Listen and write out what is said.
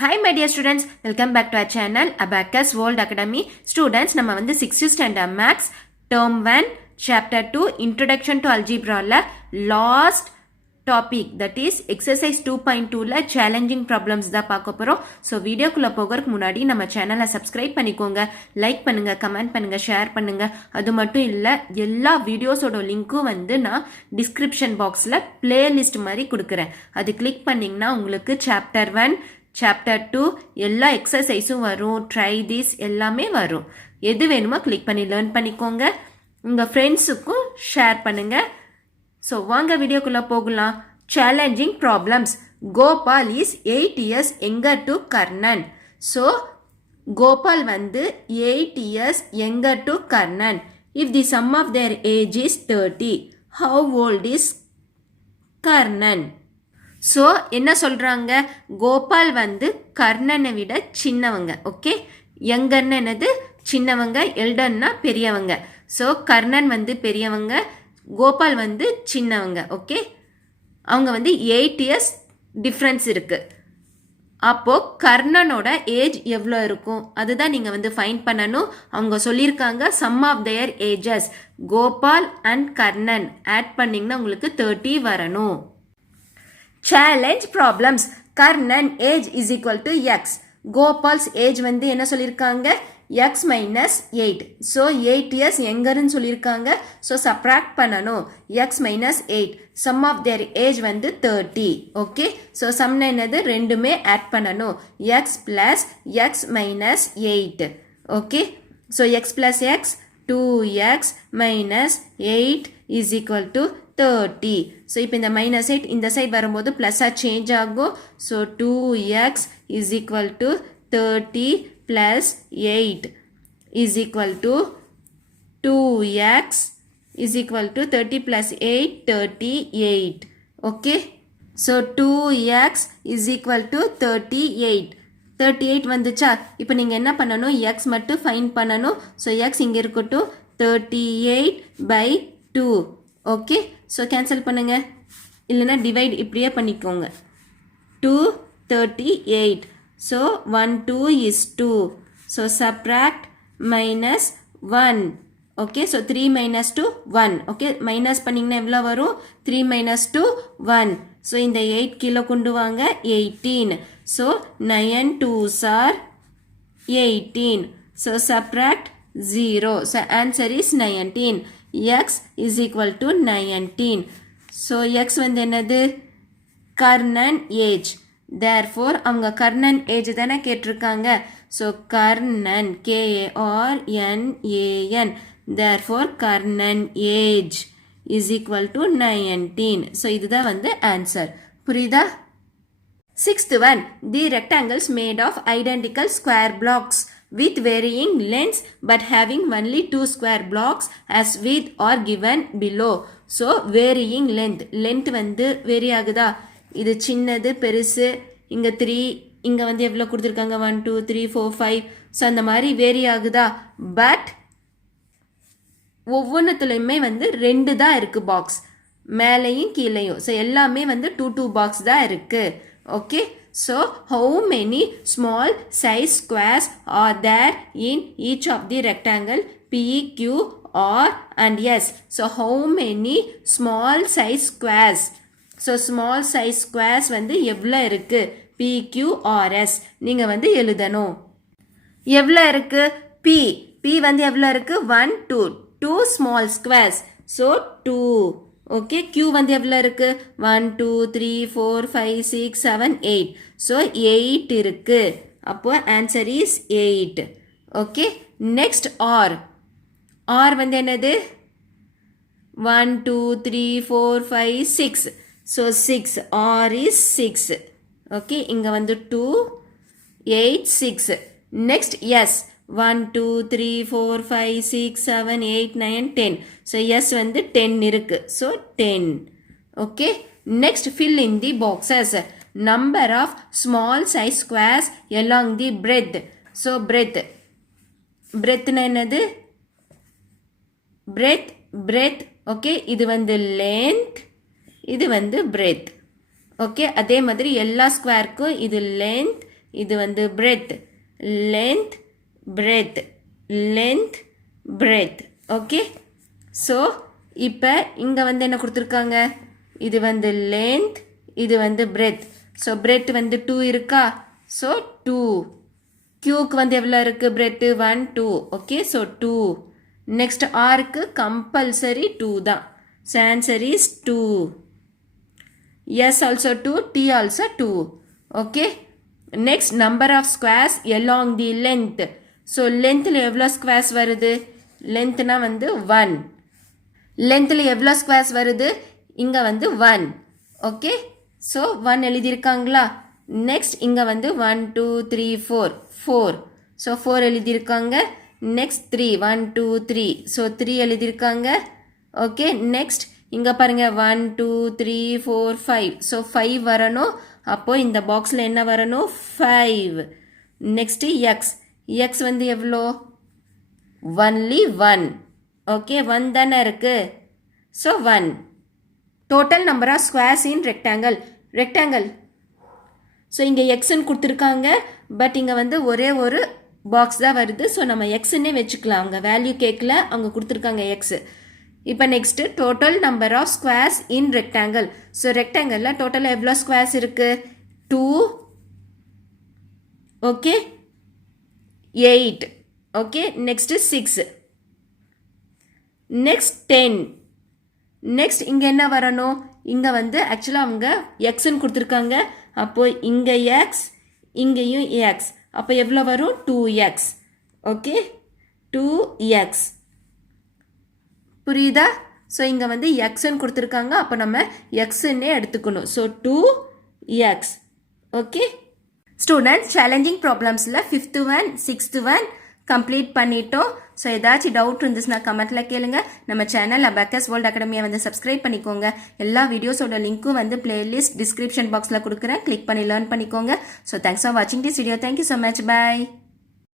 Hi my dear students, welcome back to our channel Abacus World Academy. Students, நம்ம வந்து 6th standard Maths Term 1 Chapter 2 Introduction to Algebra ல last topic that is exercise 2.2 ல challenging problems தான் பார்க்க போறோம். So வீடியோக்குள்ள போகிறதுக்கு முன்னாடி நம்ம சேனலை subscribe பண்ணிக்கோங்க, லைக் பண்ணுங்க, கமெண்ட் பண்ணுங்க, ஷேர் பண்ணுங்க. அது மட்டும் இல்ல எல்லா வீடியோஸோட லிங்க்கும் வந்து நான் டிஸ்கிரிப்ஷன் பாக்ஸ்ல பிளேலிஸ்ட் மாதிரி கொடுக்குறேன். அது கிளிக் பண்ணீங்கன்னா உங்களுக்கு சாப்டர் 1 சாப்டர் 2 எல்லா எக்ஸசைஸும் வரும், ட்ரை திஸ் எல்லாமே வரும். எது வேணுமோ கிளிக் பண்ணி லேர்ன் பண்ணிக்கோங்க, உங்கள் ஃப்ரெண்ட்ஸுக்கும் ஷேர் பண்ணுங்க. ஸோ வாங்க வீடியோக்குள்ளே போகலாம். Challenging problems. Gopal is 8 years younger to Karnan. So Gopal வந்து 8 years younger to Karnan. If the sum of their age is 30, how old is Karnan? So என்ன சொல்கிறாங்க, கோபால் வந்து கர்ணனை விட சின்னவங்க. ஓகே, யங்கர்னு என்னது சின்னவங்க, எல்டர்னா பெரியவங்க. ஸோ கர்ணன் வந்து பெரியவங்க, கோபால் வந்து சின்னவங்க. ஓகே, அவங்க வந்து 8 years டிஃப்ரென்ஸ் இருக்குது. அப்போது கர்ணனோட ஏஜ் எவ்வளோ இருக்கும் அதுதான் நீங்கள் வந்து ஃபைண்ட் பண்ணணும். அவங்க சொல்லியிருக்காங்க sum of their ages, Gopal and Karnan add பண்ணிங்கன்னா உங்களுக்கு 30 வரணும். Challenge problems. Karnan age is equal to x. Gopal's age வந்து என்ன சொல்லியிருக்காங்க, எக்ஸ் மைனஸ் 8. ஸோ 8 years எங்கருன்னு சொல்லியிருக்காங்க. ஸோ சப்ராக்ட் பண்ணணும், x minus 8. Sum of their age வந்து 30. ஓகே, ஸோ சம்னா என்னது, ரெண்டுமே ஆட் பண்ணணும், x plus x minus 8. Okay, so x plus x 2x minus 8 is equal to 30. So இப்போ இந்த மைனஸ் 8 இந்த சைட் வரும்போது ப்ளஸ்ஸாக சேஞ்ச் ஆகும். So 2x is equal to 30 plus 8 is equal to 2x is equal to 30 plus 8 38. Okay, so 2x is equal to 38. 38 வந்துச்சா? இப்போ நீங்கள் என்ன பண்ணணும், எக்ஸ் மட்டும் ஃபைண்ட் பண்ணணும். ஸோ எக்ஸ் இங்கே இருக்கட்டும், 38 பை 2. ஓகே, ஸோ கேன்சல் பண்ணுங்க, இல்லைன்னா டிவைட் இப்படியே பண்ணிக்கோங்க. 2 38. So 1 2 is 2. So subtract minus 1. Okay, so 3 minus 2 1. Okay, minus பண்ணிங்கன்னா எவ்வளோ வரும், 3 minus 2 1. ஸோ இந்த 8 கீழே கொண்டு வாங்க, 18. So 9 2s are 18. So subtract 0. So answer is 19. x is equal to 19. So x வந்து என்னது, கர்ணன் ஏஜ். therefore அவங்க கர்ணன் ஏஜ் தானே கேட்டிருக்காங்க. So Karnan KARNAN, therefore Karnan age is equal to 19. So இதுதான் வந்து ஆன்சர். புரியுதா? 6th one, the rectangles made of identical square blocks with varying lengths but having only 2 square blocks as width are given below. So varying length வந்து vary ஆகுதா, இது சின்னது பெருசு, இங்க 3, இங்க வந்து எவ்வளவு கொடுத்திருக்காங்க 1 2 3 4 5. ஸோ அந்த மாதிரி வேரி ஆகுதா, பட் ஒவ்வொன்றுத்துலையுமே வந்து 2 தான் இருக்கு பாக்ஸ், மேலையும் கீழையும். ஸோ எல்லாமே வந்து 2 2 பாக்ஸ் தான் இருக்கு. Okay, so how many small size squares are there in each of the rectangle P, Q, R and S? So how many small size squares? So small size squares வந்து எவ்வளோ இருக்கு, P, Q, R, S நீங்க வந்து எழுதணும். எவ்வளோ இருக்கு, P வந்து எவ்வளோ இருக்கு, 1 2 small squares. So 2. Okay, Q வந்து எவ்வளோ இருக்கு, 1 2 3 4 5 6 7 8. ஸோ 8 இருக்கு. அப்போ answer is 8. Okay, next R வந்து என்னது, 1 2 3 4 5 6. So 6, R is 6. ஓகே, இங்கே வந்து 2 8 6. Next S 1 2 3 4 5 6 7 8 9 10. ஸோ எஸ் வந்து 10 இருக்கு. So 10. Okay, next fill in the boxes. Number of small size squares along the breadth. So breadthனா என்னது, breadth. ஓகே, இது வந்து length, இது வந்து breadth. ஓகே, அதே மாதிரி எல்லா ஸ்கொயருக்கும் இது length, இது வந்து breadth, length, breadth, length, breadth. Okay, so இப்போ இங்கே வந்து என்ன கொடுத்துருக்காங்க, இது வந்து length, இது வந்து breadth. ஸோ breadth வந்து 2 இருக்கா, ஸோ 2. Qக்கு வந்து எவ்வளோ இருக்குது, breadth 1 2. Okay, so 2. நெக்ஸ்ட் Rக்கு கம்பல்சரி 2 தான். So answer is 2. S also 2, T also 2. Okay. Next, number of squares along the length. So, lengthல எவ்வளோ squares வருது, lengthனா வந்து 1. lengthல எவ்வளோ squares வருது, இங்க வந்து 1. Okay, so 1 எழுதியிருக்காங்களா. நெக்ஸ்ட் இங்க வந்து 1 2 3 4 4. ஸோ 4 எழுதியிருக்காங்க. நெக்ஸ்ட் 3 1 2 3. ஸோ 3 எழுதியிருக்காங்க. ஓகே, நெக்ஸ்ட் இங்கே பாருங்கள் 1 2 3 4 5. ஸோ 5 வரணும். அப்போது இந்த பாக்ஸில் என்ன வரணும், 5. நெக்ஸ்ட்டு எக்ஸ், எக்ஸ் வந்து எவ்வளோ, ஒன்லி 1. ஓகே, 1 தானே இருக்குது. So 1. Total number of squares in rectangle. Rectangle, so இங்கே எக்ஸ்ன்னு கொடுத்துருக்காங்க. பட் இங்கே வந்து ஒரே ஒரு பாக்ஸ் தான் வருது. ஸோ நம்ம எக்ஸ்ன்னே வச்சுக்கலாம். அவங்க வேல்யூ கேட்கல, அவங்க கொடுத்துருக்காங்க எக்ஸ். இப்போ next total number of squares in rectangle. So ரெக்டாங்கிளில் டோட்டலாக எவ்வளோ ஸ்கொயர்ஸ் இருக்குது, 2. Okay, 8. Okay, next 6. Next 10. Next இங்கே என்ன வரணும், இங்கே வந்து ஆக்சுவலாக அவங்க எக்ஸ்ன்னு கொடுத்துருக்காங்க. அப்போது இங்கே எக்ஸ், இங்கேயும் எக்ஸ். அப்போ எவ்வளோ வரும், 2x. Okay, 2x. புரியுதா. ஸோ இங்கே வந்து எக்ஸ்ன்னு கொடுத்துருக்காங்க. அப்போ நம்ம எக்ஸ்ன்னே எடுத்துக்கணும். So 2x. Okay students, challenging ப்ராப்ளம்ஸில் 5th one 6th one complete பண்ணிட்டோம். ஸோ ஏதாச்சும் டவுட் இருந்துச்சுன்னா கமெண்ட்டில் கேளுங்க. நம்ம சேனல் அபாக்கஸ் வேர்ல்ட் அகாடமியை வந்து சப்ஸ்கிரைப் பண்ணிக்கோங்க. எல்லா வீடியோஸோட லிங்க்கும் வந்து பிளேலிஸ்ட் டிஸ்கிரிப்ஷன் பாக்ஸில் கொடுக்குறேன். கிளிக் பண்ணி லேர்ன் பண்ணிக்கோங்க. ஸோ தேங்க்ஸ் ஃபார் வாட்சிங் this video. Thank you so much. Bye.